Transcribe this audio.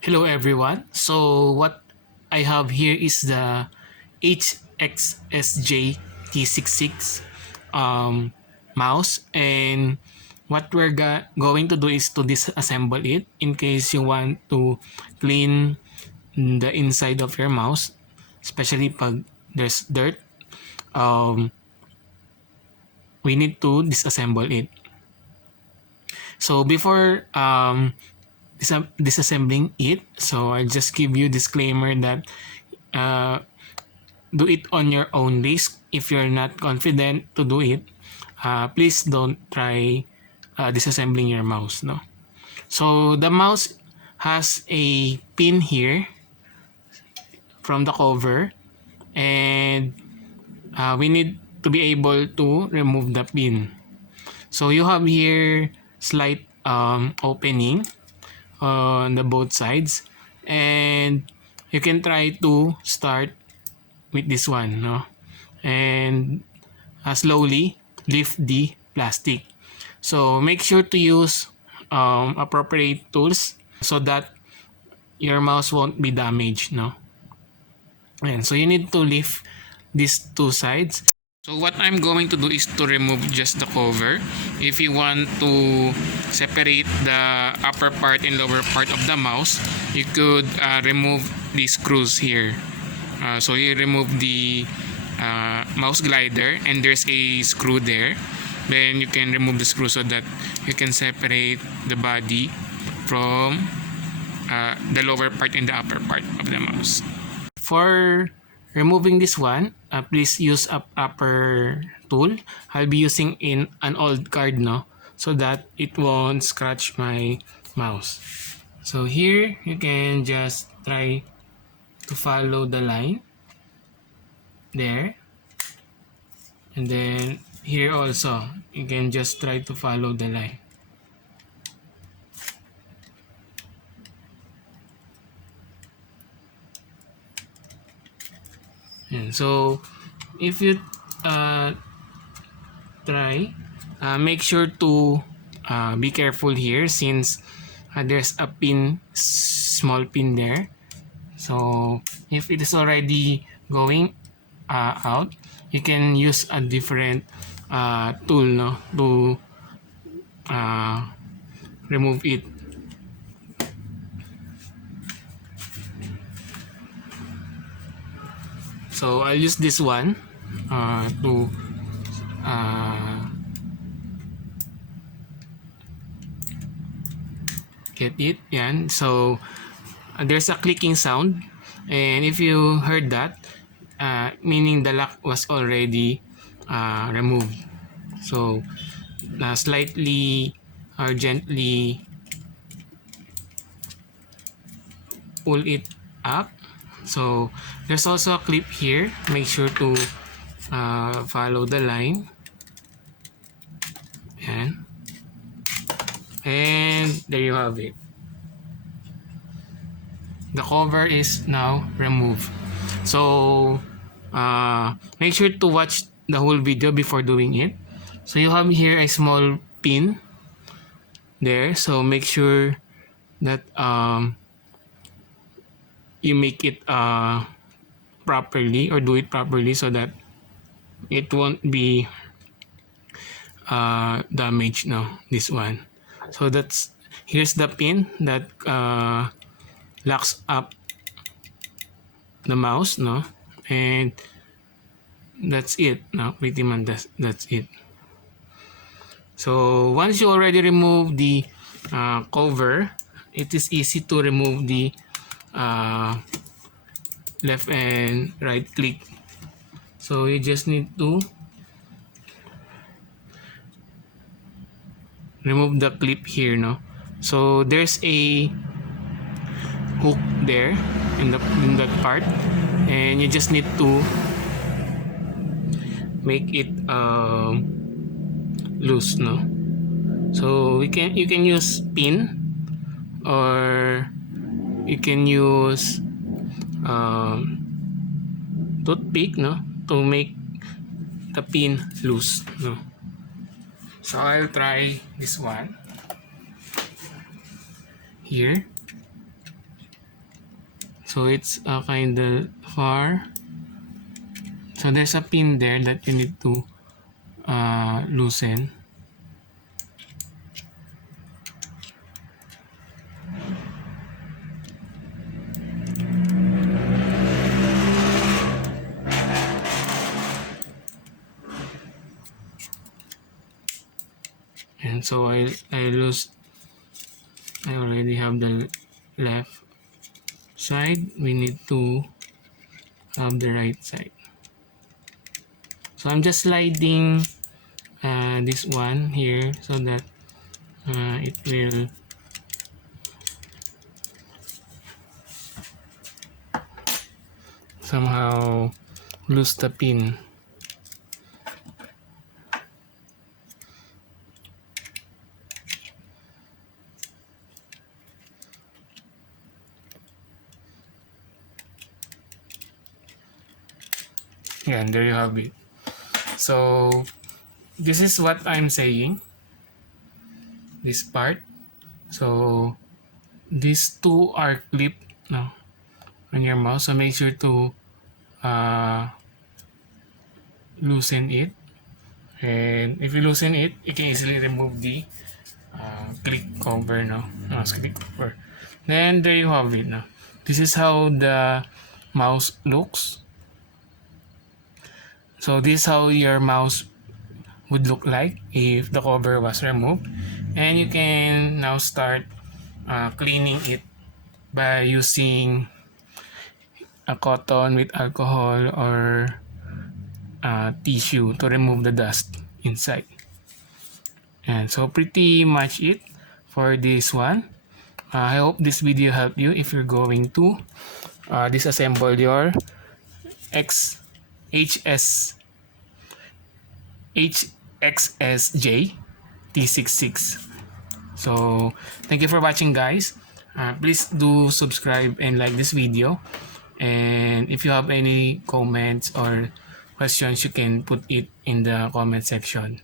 Hello everyone. So what I have here is the HXSJ T66 mouse, and what we're going to do is to disassemble it in case you want to clean the inside of your mouse, especially pag there's dirt. Um, we need to disassemble it. So before disassembling it, so I'll just give you disclaimer that uh, do it on your own risk. If you're not confident to do it, please don't try disassembling your mouse. No. So the mouse has a pin here from the cover, and we need to be able to remove the pin. So you have here slight opening on the both sides, and you can try to start with this one, no? And slowly lift the plastic. So make sure to use appropriate tools so that your mouse won't be damaged, no? And so you need to lift these two sides. So what I'm going to do is to remove just the cover. If you want to separate the upper part and lower part of the mouse, you could remove the screws here. So you remove the mouse glider, and there's a screw there. Then you can remove the screw so that you can separate the body from the lower part and the upper part of the mouse. For removing this one, please use a upper tool. I'll be using in an old card, no, so that it won't scratch my mouse. So here you can just try to follow the line there, and then here also you can just try to follow the line. And so if you try, make sure to be careful here, since there's a pin, small pin there. So if it is already going out, you can use a different tool, no, to remove it. So I'll use this one to get it. Yan. So there's a clicking sound, and if you heard that, meaning the lock was already removed. So slightly or gently pull it up. So there's also a clip here. Make sure to follow the line. And there you have it. The cover is now removed. So make sure to watch the whole video before doing it. So you have here a small pin there. So make sure that you make it properly, or do it properly, so that it won't be damaged. No, this one. So here's the pin that locks up the mouse, no, and that's it. No, pretty much that's it. So once you already remove the cover, it is easy to remove the left and right click. So you just need to remove the clip here, no. So there's a hook there in that part, and you just need to make it loose, no. So you can use pin, or you can use toothpick, no, to make the pin loose, no. So I'll try this one here. So it's kind of far. So there's a pin there that you need to loosen. And so I already have the left side. We need to have the right side. So I'm just sliding this one here so that it will somehow loose the pin. Yeah, and there you have it. So this is what I'm saying, this part. So these two are clipped now on your mouse, so make sure to loosen it. And if you loosen it, you can easily remove the click cover now. Click cover. Then there you have it now. This is how the mouse looks. So this is how your mouse would look like if the cover was removed. And you can now start cleaning it by using a cotton with alcohol or tissue to remove the dust inside. And so pretty much it for this one. I hope this video helped you if you're going to disassemble your HXSJ T66. So thank you for watching, guys. Please do subscribe and like this video. And if you have any comments or questions, you can put it in the comment section.